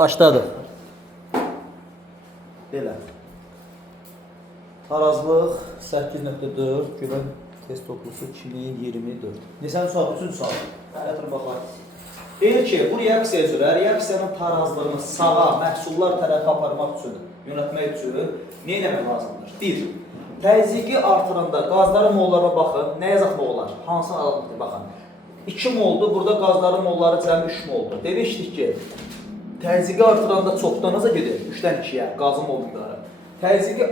Başladı. Belə. Tarazlıq 8.4 günün test toplusu 2024. Neçənci sual? 3-cü sual. Yatırın baxaq. Deyir ki, bu reaksiya üzrə reaksiyanın tarazlığını sağa, məhsullar tərəfə aparmaq üçün, yönətmək üçün nə eləmək lazımdır? 1. Təzyiqi artıranda qazların mollarına baxın. Nə yazaq olar? Hansını azaltmaq baxın. 2 moldur, burada qazların molları cəmi 3 moldur. Demişdik ki, təzyiqi artıranda çoxdan aza gedir, 3-dən 2-yə qazın mol miqdarı. Təzyiqi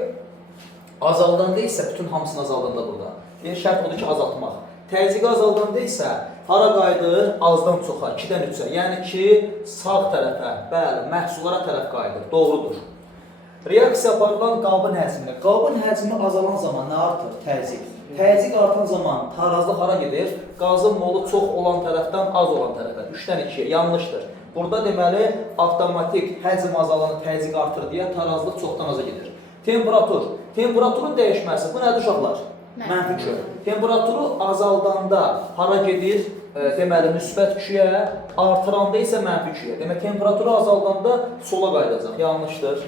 azaldanda isə bütün hamısını azaldanda burada. Yəni şərt odur ki, azaltmaq. Təzyiqi azaldanda isə hara qayıdır? Azdan çoxa, 2-dən 3-ə. Yəni ki, sağ tərəfə, bəli, məhsullara tərəf qayıdır. Doğrudur. Reaksiya aparılan qabın həcmi. Qabın həcmi azalan zaman nə artır? Təzyiq. Təzyiq artan zaman tarazlıq hara gedir? Qazın molu çox olan tərəfdən az olan tərəfə, 3-dən 2-yə. Yanlışdır. Burada deməli, avtomatik həcm azalanı təzyiq artır deyə tarazlıq çoxdan aza gedir. Temperatur. Temperaturun dəyişməsi. Bu nədir uşaqlar? Mənfi 2. Temperaturu azaldanda hara gedir? Deməli, müsbət 2-yə, artıranda isə mənfi 2-yə. Demək, temperaturu azaldanda sola qayıdacaq. Yanlışdır.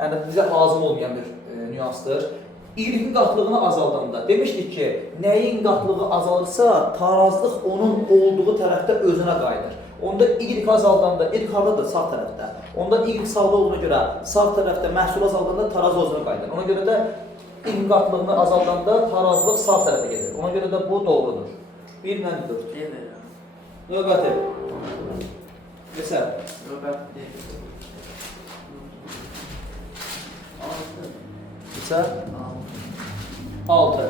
Yəni, bizə lazım olmayan bir nüansdır. İliğin qatlığını azaldanda, demişdik ki, nəyin qatlığı azalırsa, tarazlıq onun olduğu tərəfdə özünə qayıdır. Onda ilik azaldanda, ilik haradadır? Sağ tərəfdə. Onda ilik sağda olduğuna görə sağ tərəfdə məhsul azaldanda taraz özünə qayıdır. Ona görə də ilik qatlığını azaldanda tarazlıq sağ tərəfə gedir. Ona görə də bu doğrudur. 1 ilə 4. Növbəti. Məsəl. Növbəti. Məsəl. 6.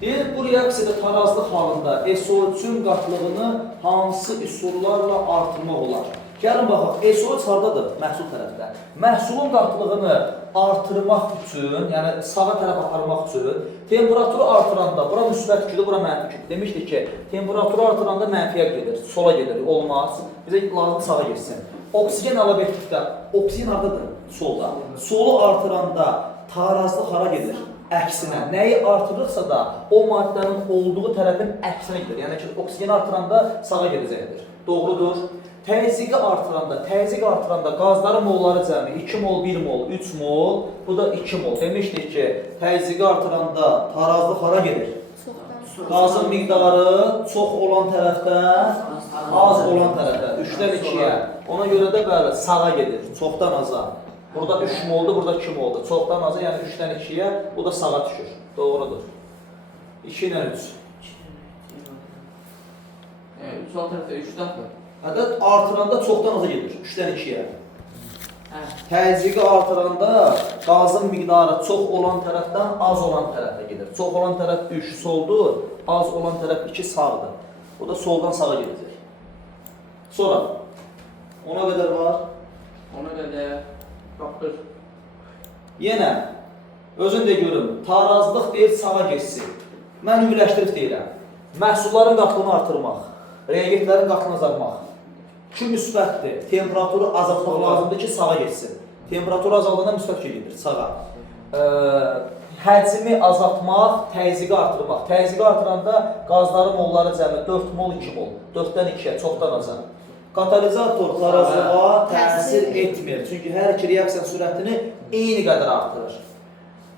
Deyir, bu reaksiyada tarazlıq halında SO3-ün qatlığını hansı üsullarla artırmaq olar? Gəlin baxaq, SO3 haradadır? Məhsul tərəfdə. Məhsulun qatlığını artırmaq üçün, yəni sağa tərəf aparmaq üçün temperaturu artıranda, bura müsbət 2-dir, bura mənfi 2-dir. Demişdik ki, temperaturu artıranda mənfiyə gedir, sola gedir, olmaz. Bizə lazım sağa geçsin. Oksigen əlavə etdikdə, oksigen haradadır? Solda. Solu artıranda tarazlıq hara gedir? Əksinə. Nəyi artırırsa da o maddənin olduğu tərəfin əksinə gedir. Yəni ki, oksigeni artıranda sağa gedəcəkdir. Doğrudur. Təzyiqi artıranda qazların molları cəmi 2 mol, 1 mol, 3 mol, bu da 2 mol. Demişdik ki, təzyiqi artıranda tarazlıq hara gedir? Qazın miqdarı çox olan tərəfdən az olan tərəfə, 3-dən 2-yə. Ona görə də bəli, sağa gedir, çoxdan aza. Burada 3 moldur, burada 2 moldur. Çoxdan aza, yəni 3-dən 2-yə, bu da sağa düşür. Doğrudur. 2 ilə 3. 3 alt tərəfdə 3-dən mi? Ədəd artıranda çoxdan aza gedir, 3-dən 2-yə. Təzyiqi artıranda qazın miqdarı çox olan tərəfdən az olan tərəfə gedir. Çox olan tərəf 3 soldur, az olan tərəf 2 sağdır. O da soldan sağa gedəcək. Sonra, ona qədər var. Ona qədər baxdır. Yenə, özün də görüm, tarazlıq deyil, sağa geçsin. Mən ümumiləşdirib deyirəm. Məhsulların qatlığını artırmaq, reagentlərin qatlığını azaltmaq. 2 müsbətdir, temperaturu azaltmaq lazımdır ki, sağa geçsin. Temperaturu azaldığında müsbət gedir, sağa. Həcmi azaltmaq, təzyiqi artırmaq. Təzyiqi artıranda qazların molları cəmi 4 mol, 2 mol. 4-dən 2-yə, çoxdan aza. Katalizator tarazlığa təsir etmir. Çünki hər iki reaksiya sürətini eyni qədər artırır.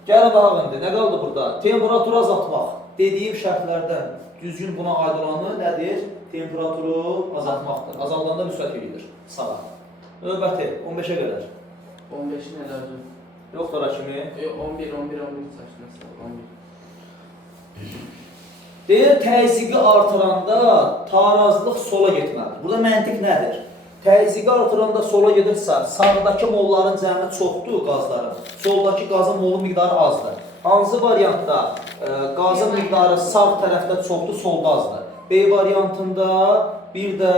Gəlin baxaq indi, nə qaldı burada? Temperaturu azaltmaq. Dediyim şərtlərdən düzgün buna aid olanı nədir? Temperaturu azaltmaqdır. Azaldanda müsbət gedir, sağa. Növbəti, 15-ə qədər. 15-in ələrdir. Yoxdur kimi. 11 saçması. 11. Deyir, təzyiqi artıranda tarazlıq sola getməlidir. Burada məntiq nədir? Təzyiqi artıranda sola gedirsə, sağdakı molların cəmi çoxdur qazların, soldakı qazın molu miqdarı azdır. Hansı variantda qazın miqdarı sağ tərəfdə çoxdur, solda azdır? B variantında, bir də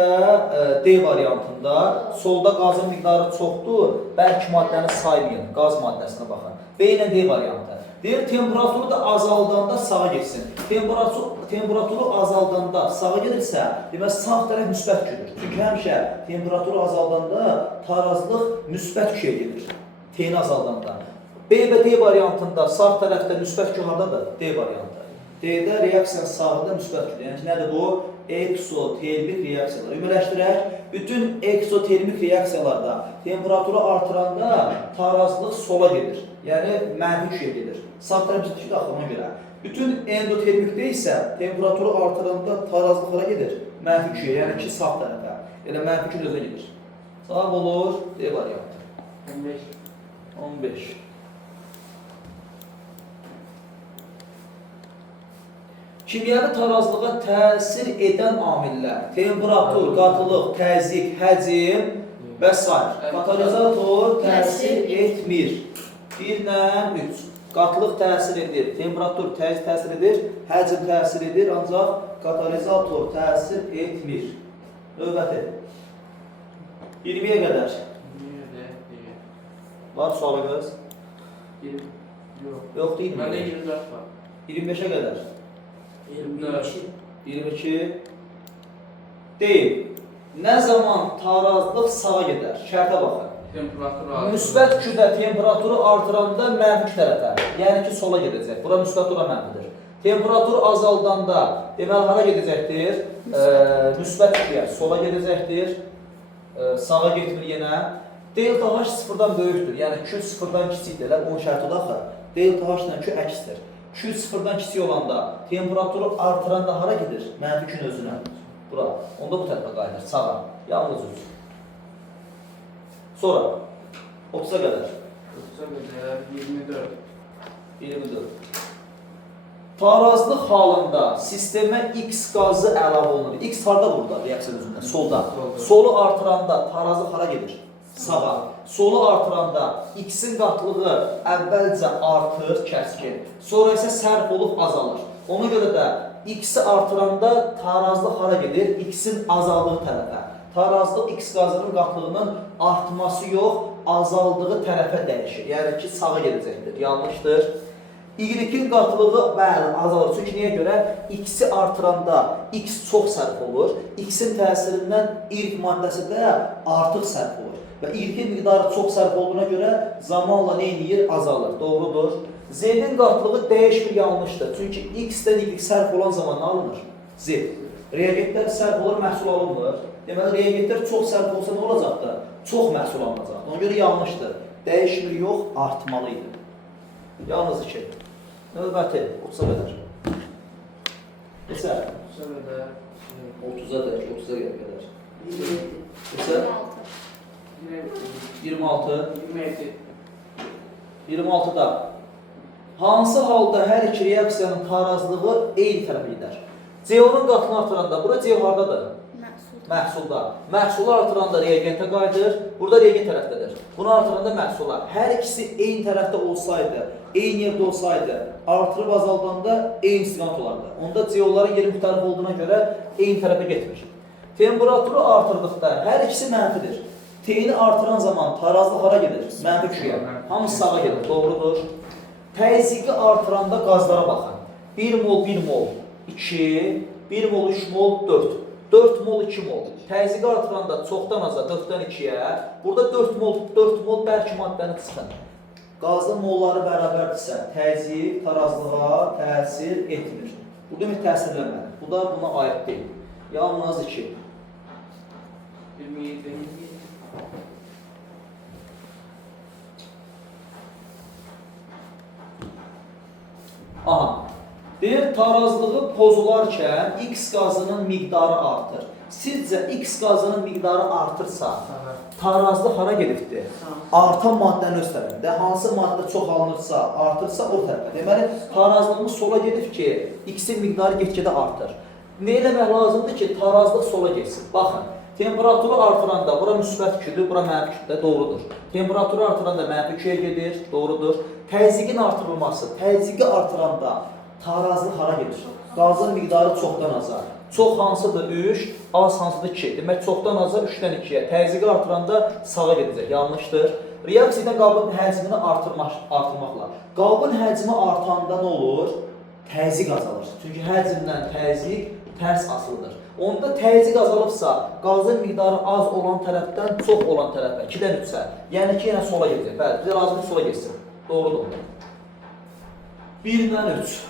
D variantında solda qazın miqdarı çoxdur, bərk maddəni saymayın, qaz maddəsinə baxın. B ilə D variantı. Deyir, temperaturu da azaldanda sağa geçsin. Temperaturu azaldanda sağa gedirsə, demək sağ tərəf müsbət gedir. Çünki həmişə temperaturu azaldanda tarazlıq müsbət küyə gedir. T-ni azaldanda. B və D variantında sağ tərəfdə müsbət küy haradadır? D variantı. D-də reaksiyanın sağında müsbət küdür. Yəni nədir bu? eksotermik reaksiyalar. Ümumiləşdirək, bütün eksotermik reaksiyalarda temperaturu artıranda tarazlıq sola gedir. Yəni mənfi küyə gedir. Sağ tərəf düşür axına görə. Bütün endotermikdə isə temperaturu artıranda tarazlıq hara gedir? Mənfi küyə, yəni ki sağ tərəfə. Elə mənfi küyə özünə gedir. Sağ olur, D variantı. 15. 15. Kimyəvi tarazlığa təsir edən amillər, temperatur, qatılıq, təzyiq, həcm və s. Katalizator təsir etmir. 1 ilə 3. Qatılıq təsir edir, temperatur təsir edir, həcm təsir edir, ancaq katalizator təsir etmir. Növbəti. 20-yə qədər. 20'ye de. Var sualınız? 20. Yok. Yox değil mi? Bende 24 var. 25'e kadar. 24. 22. Değil. Ne zaman tarazlıq sağa gedər? Şərtə baxın. Temperatur artır. Müsbət küdə temperaturu artıranda mənfi tərəfə, yəni ki sola gedəcək. Bura müsbət, bura mənfidir. Temperatur azaldanda deməli hara gedəcəkdir? Müsbət küyə sola gedəcəkdir. Sağa getmir yenə. Delta H sıfırdan böyükdür. Yəni Q sıfırdan kiçikdir. Onun şərti daxı. Delta H ilə Q əksdir. Q sıfırdan kiçik olanda temperaturu artıranda hara gedir? Mənfi Q-ün özünə. Bura. Onda bu tərəfə qayıdır. Sağa. Yalnız 3. Sonra 30'a kadar. 30'a kadar 24. 24. Tarazlıq halında sistemə X qazı əlavə olunur. X harda burada reaksiya özündə? Solda. Solu artıranda tarazlıq hara gedir? Sağa. Solu artıranda X-in qatlığı əvvəlcə artır, kəskin. Sonra isə sərf olub azalır. Ona görə də X-i artıranda tarazlıq hara gedir? X-in azaldığı tərəfə. Tarazlıq X qazının qatlığının artması yox, azaldığı tərəfə dəyişir. Yəni ki, sağa gedəcəkdir. Yanlışdır. Y-in qatlığı bəli azalır. Çünki niyə görə? X-i artıranda X çox sərf olur. X-in təsirindən Y maddəsi də artıq sərf olur. Və Y-in miqdarı çox sərf olduğuna görə zamanla nə edir? Azalır. Doğrudur. Z-in qatlığı dəyişmir, yanlışdır. Çünki X-dən Y sərf olan zaman nə alınır? Z. Reagentlər sərf olur, məhsul alınmır. Deməli, reagentlər çox sərf olsa nə olacaqdır? Çox məhsul alınacaq. Ona görə yanlışdır. Dəyişmir yox, artmalıydı. Yalnız 2. Növbəti, 30-a qədər. Neçə? 30'a kadar. 30-a qədər, 30-a qədər. 27. Neçə? 26. 27. 26-da. Hansı halda hər iki reaksiyanın tarazlığı eyni tərəfə gedər? CO-nun qatını artıranda, bura CO hardadır? Məhsulda. Məhsulu artıranda reagentə qayıdır, burada reagent tərəfdədir. Bunu artıranda məhsula. Hər ikisi eyni tərəfdə olsaydı, eyni yerdə olsaydı, artırıb azaldanda eyni istiqamət olardı. Onda CO-ların yeri müxtəlif olduğuna görə eyni tərəfə getmir. Temperaturu artırdıqda hər ikisi mənfidir. T-ni artıran zaman tarazlıq hara gedir? Mənfi küyə. Hamısı sağa gedir, doğrudur. Təzyiqi artıranda qazlara baxın. 1 mol 1 mol 2, 1 mol 3 mol 4. 4 mol 2 mol. Təzyiqi artıranda çoxdan aza 4-dən 2-yə. Burada 4 mol bərk maddəni çıxın. Qazın molları bərabərdirsə, təzyiq tarazlığa təsir etmir. Bu demək təsirlənmir. Bu da buna aid deyil. Yalnız 2. 27. Aha. Deyir, tarazlığı pozularkən X qazının miqdarı artır. Sizcə X qazının miqdarı artırsa, tarazlıq hara gedibdir? Artan maddənin öz tərəfində. Hansı maddə çox alınırsa, artırsa o tərəfə. Deməli, tarazlığımız sola gedib ki, X-in miqdarı get-gedə artır. Nə eləmək lazımdır ki, tarazlıq sola getsin? Baxın, temperaturu artıranda, bura müsbət küdür, bura mənfi küdür, doğrudur. Temperaturu artıranda mənfi küyə gedir, doğrudur. Təzyiqin artırılması, təzyiqi artıranda tarazlıq hara gedir? Qazın miqdarı çoxdan aza. Çox hansıdır? 3, az hansıdır? 2. Demək, çoxdan aza 3-dən 2-yə. Təzyiqi artıranda sağa gedəcək. Yanlışdır. Reaksiyada qabın həcmini artırmaqla. Qabın həcmi artanda nə olur? Təzyiq azalır. Çünki həcmdən təzyiq tərs asılıdır. Onda təzyiq azalıbsa, qazın miqdarı az olan tərəfdən çox olan tərəfə, 2-dən 3-ə. Yəni ki, yenə sola gedəcək. Bəli, bizə lazımdır sola getsin. Doğrudur. 1-dən 3.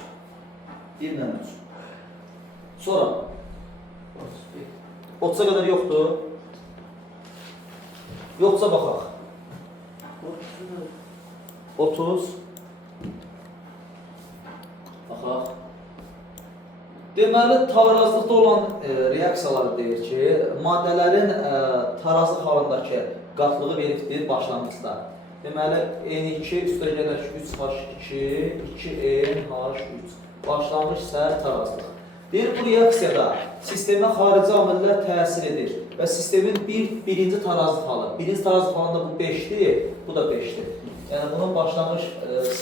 1-dən 3. Sonra 30-a qədər yoxdur. Yoxsa baxaq. 30. Baxaq. Deməli, tarazlıqda olan reaksiyalar deyir ki, maddələrin tarazlıq halındakı qatlığı veribdir başlanğıcda. Deməli, N2 üstə gələr 3H2, 2NH3. Başlanğıc isə tarazlıq. Deyir, bu reaksiyada sistemə xarici amillər təsir edir və sistemin birinci tarazlıq halı. Birinci tarazlıq halında bu 5-dir, bu da 5-dir. Yəni, bunun başlanğıc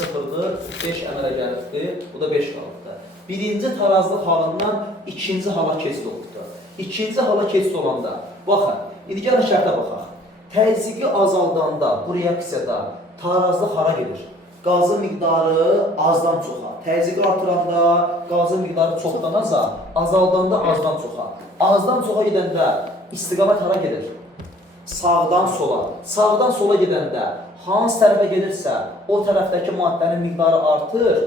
0-dır, 5 əmələ gəlibdir, bu da 5 qalıbdır. Birinci tarazlıq halından ikinci hala keçid olubdur. İkinci hala keçid olanda, baxın, indi gəlin şərtə baxaq. Təzyiqi azaldanda bu reaksiyada tarazlıq hara gedir? Qazın miqdarı azdan çoxa. Təzyiqi artıranda qazın miqdarı çoxdan aza, azaldanda azdan çoxa. Azdan çoxa gedəndə istiqamət hara gedir? Sağdan sola. Sağdan sola gedəndə hansı tərəfə gedirsə, o tərəfdəki maddənin miqdarı artır,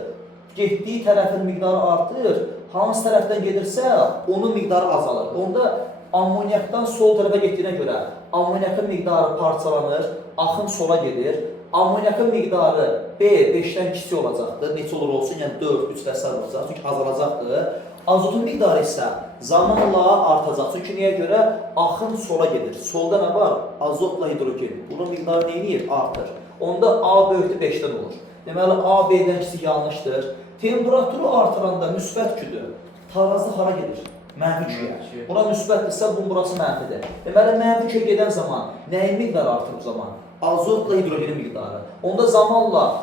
getdiyi tərəfin miqdarı artır, hansı tərəfdən gedirsə, onun miqdarı azalır. Onda ammoniakdan sol tərəfə getdiyinə görə ammoniakın miqdarı parçalanır, axın sola gedir. Ammoniakın miqdarı B 5-dən kiçik olacaqdır. Neçə olur olsun, yəni 4, 3 və s. olacaq. Çünki azalacaqdır. Azotun miqdarı isə zamanla artacaq. Çünki niyə görə? Axın sola gedir. Solda nə var? Azotla hidrogen. Bunun miqdarı neyini artır? Onda A böyükdür 5-dən olur. Deməli, A B-dən kiçik yanlışdır. Temperaturu artıranda müsbət küdür. Tarazlıq hara gedir? Mənfi küyə. Bura müsbətdirsə, bunun burası mənfidir. Deməli, mənfi küyə gedən zaman nəyin miqdarı artır bu zaman? Azotla hidrogenin miqdarı. Onda zamanla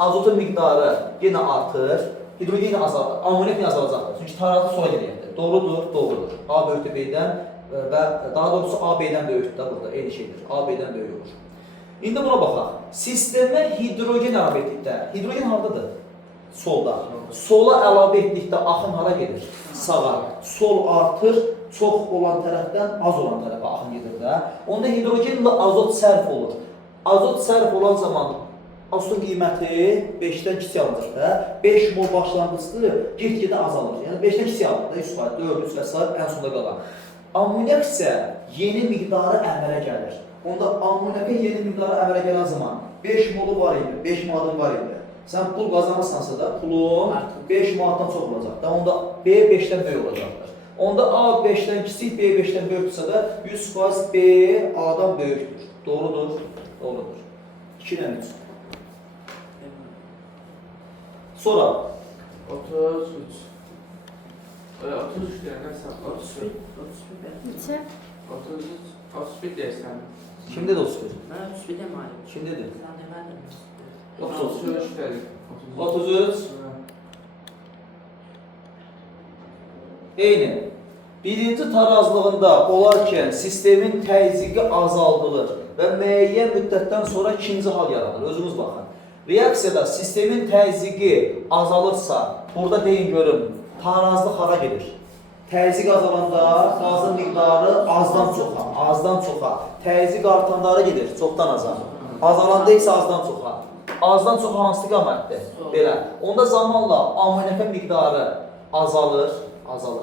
azotun miqdarı yenə artır, hidrogen yenə azalır, ammoniak yenə azalacaqdır. Çünki tarazlıq sola gedəcəkdir. Doğrudur, doğrudur. A böyükdür B-dən və daha doğrusu A B-dən böyükdür da burada, eyni şeydir. A B-dən böyük olur. İndi buna baxaq. Sistemə hidrogen əlavə etdikdə, hidrogen haradadır? Solda. Sola əlavə etdikdə axın hara gedir? Sağa. Sol artır, çox olan tərəfdən az olan tərəfə axın gedir də. Onda hidrogenlə azot sərf olur. Azot sərf olan zaman azotun qiyməti 5-dən kiçik alınacaq da. 5 mol başlanğıcdır, get-gedə azalır. Yəni 5-dən kiçik alınır da, 100%, 400 və s. ən sonda qalan. Ammoniak isə yeni miqdarı əmələ gəlir. Onda ammoniaka yeni miqdarı əmələ gələn zaman 5 molu var idi, 5 manatın var idi. Sən pul qazanırsansa da pulun 5 manatdan çox olacaq da. Onda B 5-dən böyük olacaqdır. Onda A 5-dən kiçik, B 5-dən böyükdürsə də 100% B A-dan böyükdür. Doğrudur? Doğrudur. 2-dən 3. Sonra 33. 33 deyən nəsə? 31. 31 deyəsən. Kim dedi 31? Ben 31 demayım. Kim dedi? Sen demedin. 33 dedik. 33. Eyni. Birinci tarazlığında olarkən sistemin təzyiqi azaldılır və müəyyən müddətdən sonra ikinci hal yaranır. Özünüz baxın. Reaksiyada sistemin təzyiqi azalırsa, burada deyin görün, tarazlıq hara gedir? Təzyiq azalanda qazın miqdarı azdan çoxa, azdan çoxa. Təzyiq artanda hara gedir? Çoxdan aza. Azalanda isə azdan çoxa. Azdan çox hansı istiqamətdir? Belə. Onda zamanla ammoniakın miqdarı azalır,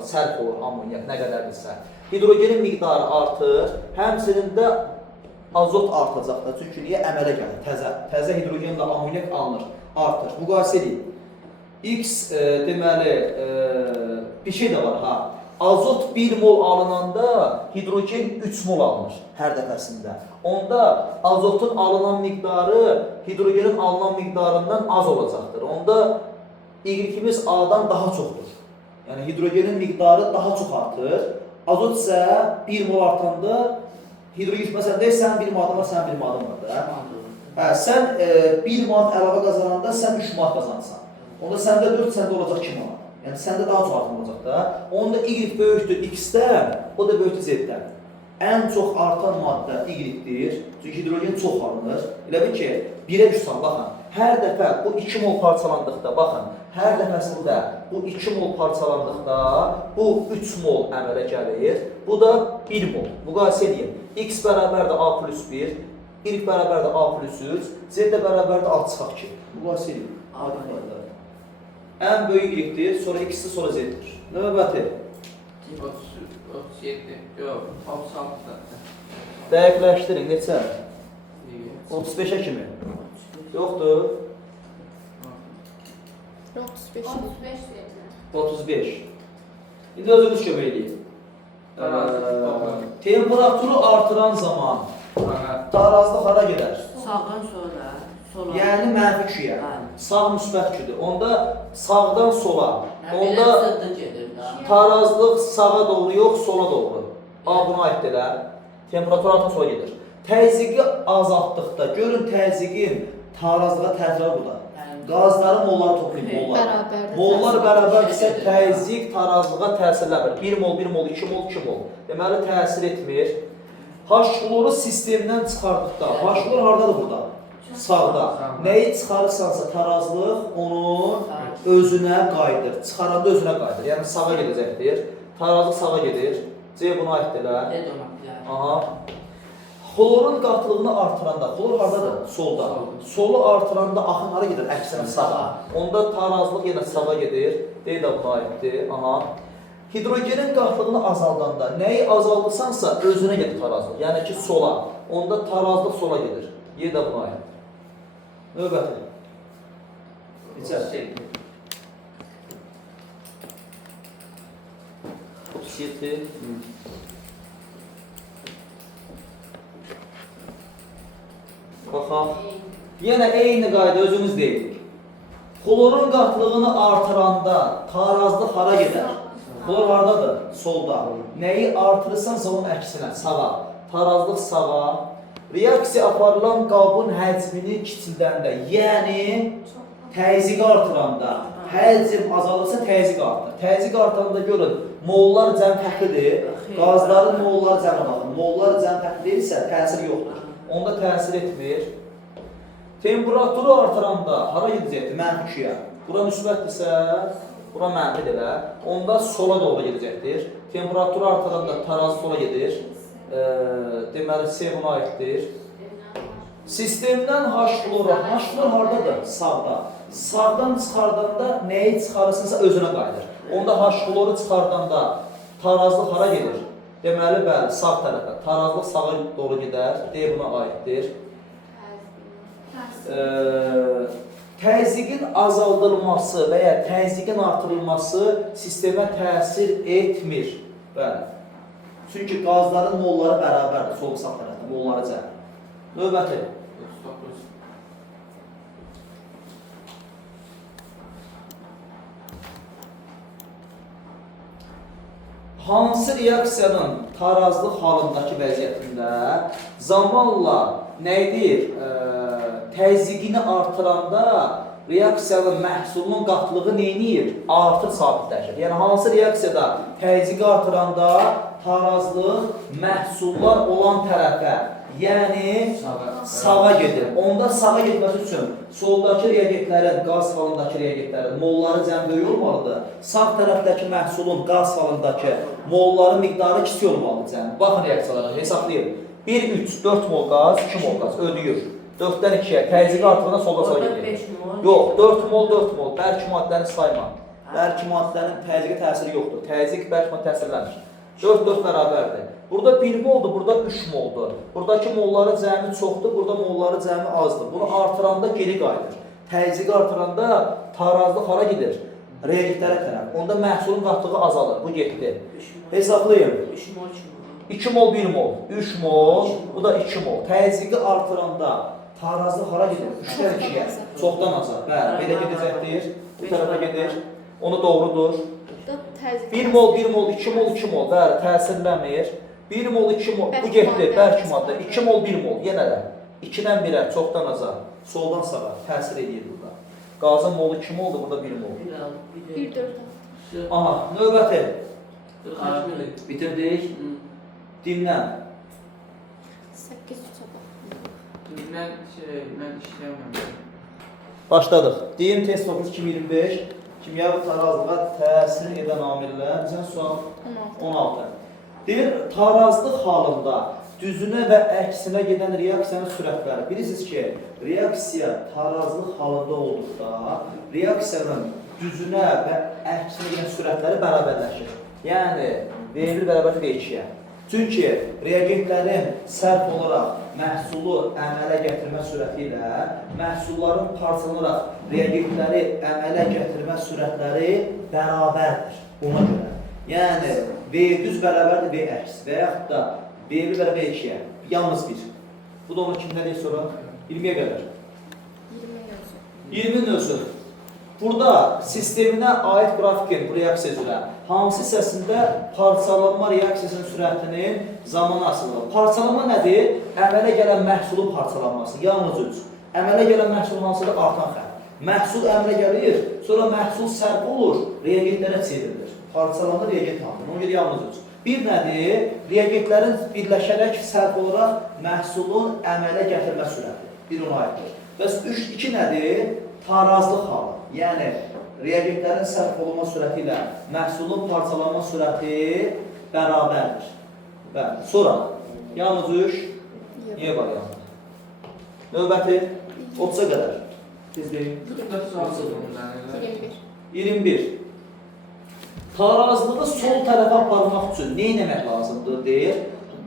sərf olur ammoniak nə qədərdirsə. Hidrogenin miqdarı artır, həmçinin də azot artacaq da. Çünki niyə əmələ gəlir? Təzə hidrogenlə ammoniak alınır, artır. Müqayisə edin. X deməli bir şey də var ha. Azot 1 mol alınanda hidrogen 3 mol alınır hər dəfəsində. Onda azotun alınan miqdarı hidrogenin alınan miqdarından az olacaqdır. Onda Y-imiz A-dan daha çoxdur. Yəni hidrogenin miqdarı daha çox artır. Azot isə 1 mol artanda hidrogen məsələn deyək, sən 1 manatın var, sən 1 manatın var da. Hə, sən 1 manat əlavə qazananda sən 3 manat qazanırsan. Onda səndə 4, səndə olacaq 2 manat. Yəni səndə daha çox artım olacaq da. Onda Y böyükdür X-dən, o da böyükdür Z-dən. Ən çox artan maddə Y-dir. Çünki hidrogen çox alınır. Elə bil ki, 1-ə 3 sal, baxın. Hər dəfə bu 2 mol parçalandıqda, baxın, hər dəfəsində bu 2 mol parçalandıqda bu 3 mol əmələ gəlir. Bu da 1 mol. Müqayisə edin. X bərabərdir A plus 1, Y bərabərdir A plus 3, Z də bərabərdir 6 çıxaq 2. Müqayisə edin. Ən böyük Y-dir, sonra X-dir, sonra Z-dir. Növbəti. 37. Yox, 36 zaten. Dəqiqləşdirin, neçə? İyi. 35-ə kimi. Yoxdur. 35. 35. İndi özünüz kömək edin. Temperaturu artıran zaman Bana tarazlıq hara gedər? Sağdan sola. Yəni mənfi küyə. Bəli. Sağ müsbət küdür. Onda sağdan sola. Onda Onda zıddı gedir də. tarazlıq sağa doğru yox, sola doğru. A buna aiddirlər. Temperatur artıq sola gedir. Təzyiqi azaltdıqda, görün təzyiqin tarazlığa təsiri burada. Qazların molları toplayın, mollar. Bərabərdir. Mollar bərabərdirsə təzyiq tarazlığa təsir eləmir. 1 mol, 1 mol, 2 mol, 2 mol. Deməli təsir etmir. H-kloru sistemdən çıxartdıqda, H-klor hardadır burada? Sağda. Nəyi çıxarırsansa tarazlıq onu özünə qayıdır. Çıxaranda özünə qayıdır. Yəni sağa gedəcəkdir. Tarazlıq sağa gedir. C buna aiddirlər. Ne demək bilər? Aha. Xlorun qatılığını artıranda, xlor hardadır? Solda. Solu artıranda axın hara gedir? Əksinə sağa. Onda tarazlıq yenə sağa gedir. D də buna aiddir. Aha. Hidrogenin qatılığını azaldanda, nəyi azaldırsansa özünə gedir tarazlıq. Yəni ki, sola. Onda tarazlıq sola gedir. Y də buna aiddir. Növbəti. İçər. 37. Baxaq. Yenə eyni qayda özümüz deyirik. Xlorun qatılığını artıranda tarazlıq hara gedər? Xlor hardadır? Solda. Nəyi artırırsansa onun əksinə, sağa. Tarazlıq sağa. Reaksiya aparılan qabın həcmini kiçildəndə, yəni təzyiqi artıranda, həcm azalırsa təzyiq artır. Təzyiq artıranda görün, mollar cəm fərqlidir. Qazların molları cəmə baxın. Mollar cəm fərqli deyilsə təsir yoxdur. Onda təsir etmir. Temperaturu artıranda hara gedəcəkdir? Mənfi 2-yə. Bura müsbətdirsə, bura mənfidirlər. Onda sola doğru gedəcəkdir. Temperaturu artıranda tarazı sola gedir. Deməli, C buna aiddir. Sistemdən H-klora. H-klor hardadır? Sağda. Sağdan çıxardanda nəyi çıxarırsınsa özünə qayıdır. Onda H-kloru çıxardanda tarazlıq hara gedir? Deməli, bəli, sağ tərəfə. Tarazlıq sağa doğru gedər. D buna aiddir. Təzyiqin azaldılması və ya təzyiqin artırılması sistemə təsir etmir. Bəli. Çünki qazların molları bərabərdir, sol sağ tərəfdə, molları cəm. Növbəti. 39. Hansı reaksiyanın tarazlıq halındakı vəziyyətində zamanla nə edir? Təzyiqini artıranda reaksiyanın məhsulunun qatılığı neyniyir? Artır, sabitləşir. Yəni, hansı reaksiyada təzyiqi artıranda tarazlıq məhsullar olan tərəfə, yəni sağa gedir. Onda sağa getməsi üçün soldakı reagentlərin, qaz halındakı reagentlərin molları cəm böyük olmalıdır. Sağ tərəfdəki məhsulun qaz halındakı molların miqdarı kiçik olmalıdır cəm. Baxın reaksiyalara, hesablayın. 1, 3, 4 mol qaz, 2 mol qaz ödəyir. 4-dən 2-yə, təzyiqi artırında solda sağa gedir. 5 mol. Yox, 4 mol, 4 mol. Bərk maddəni sayma. Bərk maddənin təzyiqə təsiri yoxdur. Təzyiq bərk maddə təsirlənir. 4 bərabərdir. Burada 1 moldur, burada 3 moldur. Buradakı molları cəmi çoxdur, burada molları cəmi azdır. Bunu artıranda geri qayıdır. Təzyiqi artıranda tarazlıq hara gedir? Reagentlərə tərəf. Onda məhsulun qatlığı azalır. Bu getdi. Hesablayın. 3 mol, 2 mol, 1 mol, 3 mol, bu da 2 mol. Təzyiqi artıranda tarazlıq hara gedir? 3-dən 2-yə. Çoxdan azar. Bəli, belə gedəcəkdir. Bu tərəfə gedir. Onu doğrudur. 1 mol, 1 mol, 2 mol, 2 mol. Bəli, təsirləmir. 1 mol, 2 mol. Bu getdi, bərk maddə. 2 mol, 1 mol. Yenə də 2-dən 1-ə, çoxdan azar. Soldan sağa təsir edir burada. Qazın molu 2 moldur, burada 1 mol. 1-4. Aha, növbəti. 45 mil. Bitirdik. Dinlən. 8-3-ə bax. Mən işləyəməmişəm. Başladıq. Deyim test 2025. Kimya və tarazlığa təsir edən amillər. Bizən sual 16. Deyir, tarazlıq halında düzünə və əksinə gedən reaksiyanın sürətləri. Bilirsiniz ki, reaksiya tarazlıq halında olduqda reaksiyanın düzünə və əksinə gedən sürətləri bərabərləşir. Yəni, V1 bərabərdir V2-yə. Çünki reagentlərin sərf olaraq məhsulu əmələ gətirmə sürəti ilə məhsulların parçalanaraq reagentləri əmələ gətirmə sürətləri bərabərdir. Ona görə. Yəni, V düz bərabərdir V əks və yaxud da V1 bərabər V2-yə. Yalnız bir. Bu da onu kimdən deyil sonra? 20-yə qədər. 20 növsün. Burada sisteminə aid qrafikin bu reaksiya üzrə hansı hissəsində parçalanma reaksiyasının sürətinin zamanı asılıdır? Parçalanma nədir? Əmələ gələn məhsulun parçalanması. Yalnız üç. Əmələ gələn məhsul hansıdır? Artan xətt. Məhsul əmələ gəlir, sonra məhsul sərf olur, reagentlərə çevrilir. Parçalanma reagent hamdır. Ona görə yalnız üç. Bir nədir? Reagentlərin birləşərək sərf olaraq məhsulun əmələ gətirmə sürəti. Bir ona aiddir. Bəs 2 nədir? Tarazlıq halı. Yəni, reagentlərin sərf olunma sürəti ilə məhsulun parçalanma sürəti bərabərdir. Bəli. Sonra, yalnız 3, niyə var yanında? Növbəti, 30-a qədər. Siz deyin. 21. Tarazlığı sol tərəfə aparmaq üçün nə etmək lazımdır, deyir.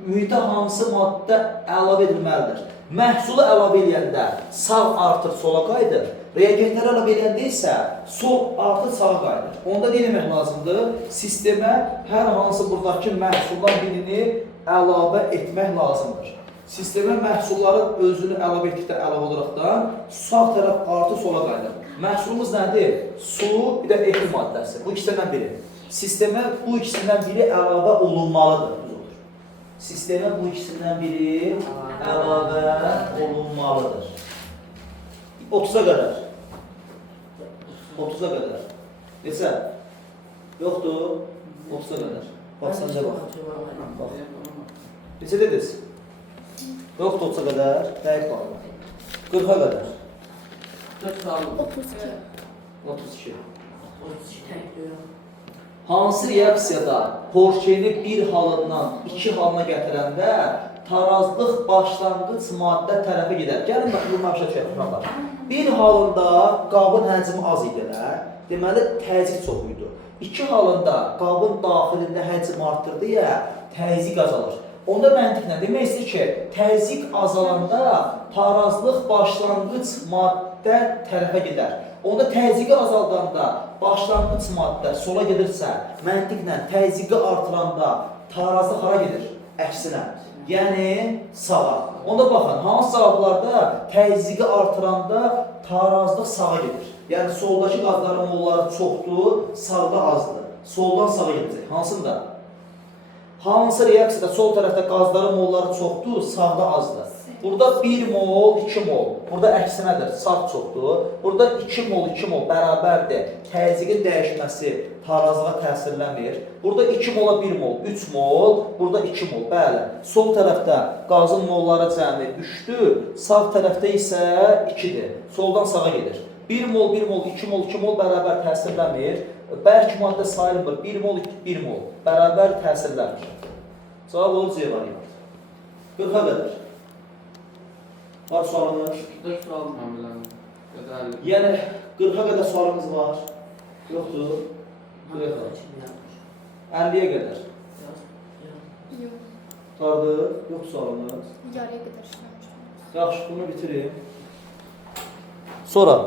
Mühitə hansı maddə əlavə edilməlidir? Məhsulu əlavə edəndə sağ artır, sola qayıdır. Reagentləri əlavə edəndə isə sol artır, sağa qayıdır. Onda nə etmək lazımdır? Sistemə hər hansı buradakı məhsuldan birini əlavə etmək lazımdır. Sistemə məhsulların özünü əlavə etdikdə əlavə olaraqdan sağ tərəf artır, sola qayıdır. Məhsulumuz nədir? Su, bir də etil maddəsi. Bu ikisindən biri. Sistemə bu ikisindən biri əlavə olunmalıdır. Sistemə bu ikisindən biri əlavə olunmalıdır. 30-a qədər. 30-a qədər. Neçə? Yoxdur. 30-a qədər. Bax, səncə bax. Neçə dediniz? Yoxdur 30-a qədər. Dəqiq baxın. 40-a qədər. 32. 32. 32 təkdir. Hansı reaksiyada Porşeni bir halından 2 halına gətirəndə tarazlıq başlanğıc maddə tərəfə gedər. Gəlin, bax, bu məhşət şəkillər. Bir halında qabın həcmi az idilər, deməli, təzyiq çox idi. 2 halında qabın daxilində həcm artırdı ya, təzyiq azalır. Onda məntiqlə demək istəyir ki, təzyiq azalanda tarazlıq başlanğıc maddə tərəfə gedər. Onda təzyiqi azaldanda başlanğıc maddə sola gedirsə, məntiqlə təzyiqi artıranda tarazlıq hara gedir? Əksinə. Yəni, sağa. Onda baxın, hansı cavablarda təzyiqi artıranda tarazlıq sağa gedir? Yəni, soldakı qazların molları çoxdur, sağda azdır. Soldan sağa gedəcək. Hansında? Hansı reaksiyada sol tərəfdə qazların molları çoxdur, sağda azdır? Burada 1 mol, 2 mol. Burada əksinədir, sağ çoxdur. Burada 2 mol, 2 mol bərabərdir. Təzyiqin dəyişməsi tarazlığa təsirləmir. Burada 2 mola 1 mol, 3 mol. Burada 2 mol, bəli. Sol tərəfdə qazın molları cəmi 3-dür. Sağ tərəfdə isə 2-dir. Soldan sağa gedir. 1 mol, 1 mol, 2 mol, 2 mol bərabər təsirləmir. Bərk maddə sayılmır. 1 mol, 1 mol bərabər təsirləmir. Cavab olur C variantı. 40-a qədər. Var sualınız? 4 sual məmlənim. Yəni 40-a qədər sualınız var. Yoxdur. Yox. 50-yə qədər. Yox. Tardı. Yox sualınız. Yarıya qədər işləmişdim. Yaxşı, bunu bitirin. Sonra.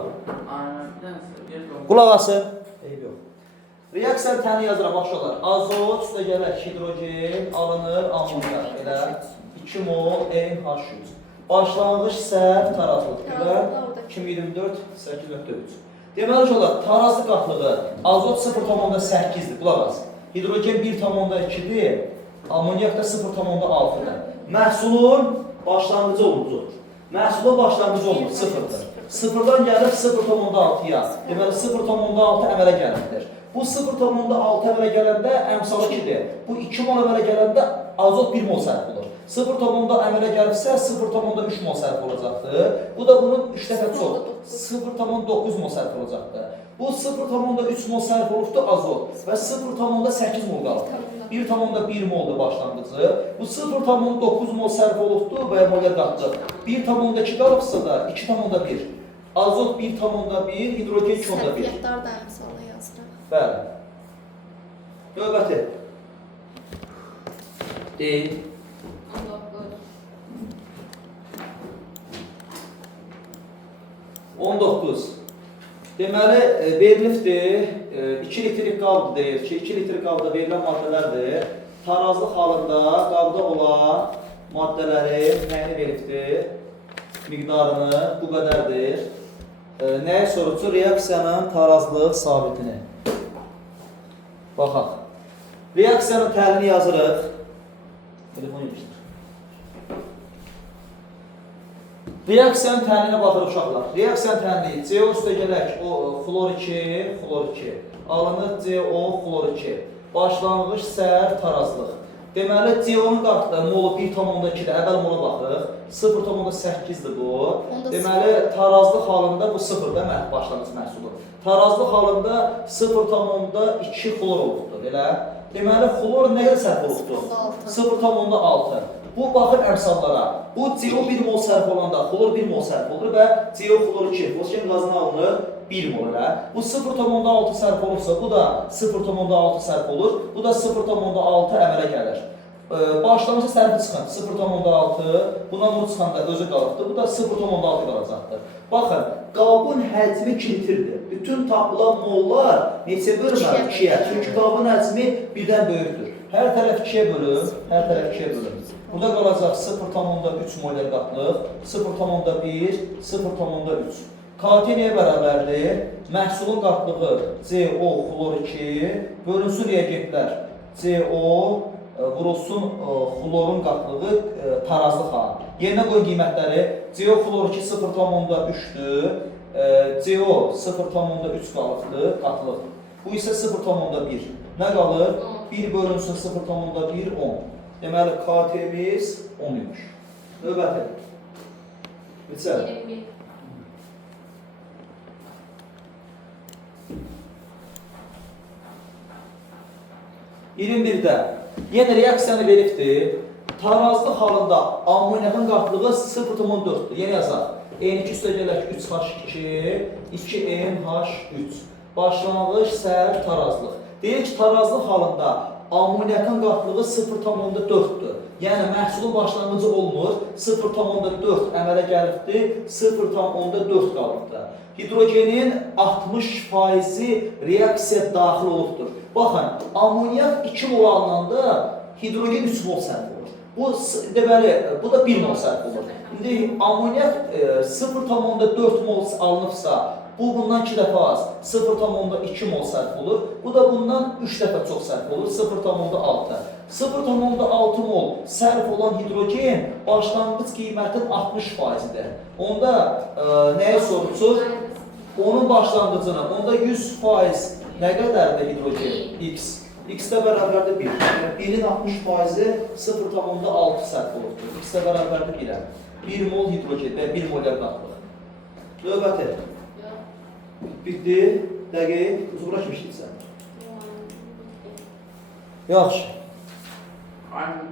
Aynen. Qulaq asın. Eyb yox. Reaksiyanın təni yazıram, başlayırlar. Azot, üstə gələk hidrogen, alınır, amonyak. Elə 2 mol NH3. Başlanğıc sərf tarazlıq. Görən 224, 8.3. Deməli ki, tarazlıq qatlığı azot 0,8-dir. Qulaq as. Hidrogen 1,2-dir. Amonyak da 0,6-dır. Məhsulun başlanğıcı olmur. Məhsulun başlanğıcı olmur, 0-dır. 0-dan gəlib 0,6-ya. Deməli 0,6 əmələ gəlirdir. Bu 0,6 əmələ gələndə əmsalı 2-dir. Bu 2 mol əmələ gələndə azot 1 mol sərf olur. 0,10 əmələ gəlibsə 0,3 mol sərf olacaqdır. Bu da bunun 3 dəfə çox. 0,9 mol sərf olacaqdır. Bu 0,3 mol sərf olubdur azot və 0,8 mol qalıbdır. 1,1 moldur başlanğıcı. Bu 0,9 mol sərf olubdur və molyar qatdı. 1,2 qalıbsa da 2,1. Azot 1,1, hidrogen 2,1. Sərfiyyatlar da əmsalı yazırıq. Bəli. Növbəti. Deyil. 19. Deməli, verilibdir, 2 litrik qabdır deyir ki, 2 litrik qabda verilən maddələrdir. Tarazlıq halında qabda olan maddələrin nəyini veribdir? Miqdarını bu qədərdir. Nəyə soruşur? Reaksiyanın tarazlıq sabitini. Baxaq. Reaksiyanın təhlilini yazırıq. Telefon yemişdir. Reaksiyanın təhlilinə baxırıq uşaqlar. Reaksiyanın təhlili CO üstəgələk o flor 2, flor 2. Alınır CO, flor 2. Başlanğıc səhər tarazlıq. Deməli, CO-nun qarşıda molu 1,2-də əvvəl mola baxırıq. 0,8-dir bu. Deməli, tarazlıq halında bu 0-da başlanğıc məhsulu. Tarazlıq halında 0,2 flor olubdur, belə. Deməli, flor nə qədər sərf olubdur? 0,6. Bu baxır əmsallara. Bu CO 1 mol sərf olanda flor 1 mol sərf olur və CO flor 2. Fosgen qazına alınır 1 mol elə. Bu 0,6 sərf olursa, bu da 0,6 sərf olur. Bu da 0,6 əmələ gəlir. Başlamışda sərfi çıxın 0,6. Buna bunu çıxanda özü qalıbdır. Bu da 0,6 qalacaqdır. Baxın, qabın həcmi 2 litrdir. Bütün tapılan mollar neçə bölünür? 2-yə. Çünki qabın həcmi birdən böyükdür. Hər tərəf 2-yə bölün, hər tərəf 2-yə bölün. Burada qalacaq 0,3 molar qatlıq, 0,1, 0,3. KT nəyə bərabərdir? Məhsulun qatlığı CO flor 2 bölünsün reagentlər. CO vurulsun florun qatlığı tarazlıq ha. Yerinə qoyun qiymətləri. CO flor 2 0,3-dür. CO 0,3 qalıqdır, qatlıq. Bu isə 0,1. Nə qalır? 1 bölünsün 0,1, 10. Deməli, KT-miz 10 imiş. Növbəti. Neçə? 21-də yenə reaksiyanı veribdir. Tarazlıq halında ammoniakın qatlığı 0,4-dür. Yenə yazaq. N2 üstəgələk 3H2, 2NH3. Başlanğıc səhər tarazlıq. Deyir ki, tarazlıq halında ammoniakın qatlığı 0,4-dür. Yəni, məhsulun başlanğıcı olmur, 0,4 əmələ gəlibdir, 0,4 qalıbdır. Hidrogenin 60% reaksiya daxil olubdur. Baxın, ammoniak 2 mol alınanda hidrogen 3 mol sərf olur. Bu da 1 mol sərf olur. İndi ammoniak 0,4 mol alınıbsa, bu bundan 2 dəfə az, 0,2 mol sərf olur. Bu da bundan 3 dəfə çox sərf olur, 0,6. 0,6 mol sərf olan hidrogen başlanğıc qiymətin 60%-dir. Onda nəyə soruşur? Onun başlanğıcını, onda 100% nə qədərdir hidrogen? X. X-də bərabərdir 1. Yəni 1-in 60%-i 0,6 sərf olubdur. X-də bərabərdir 1-ə. 1 mol hidrogen və 1 molar qatlıq. Növbəti. Bitdi. Dəqiq. Uzubra kim işləyirsən? Yaxşı. Aynen.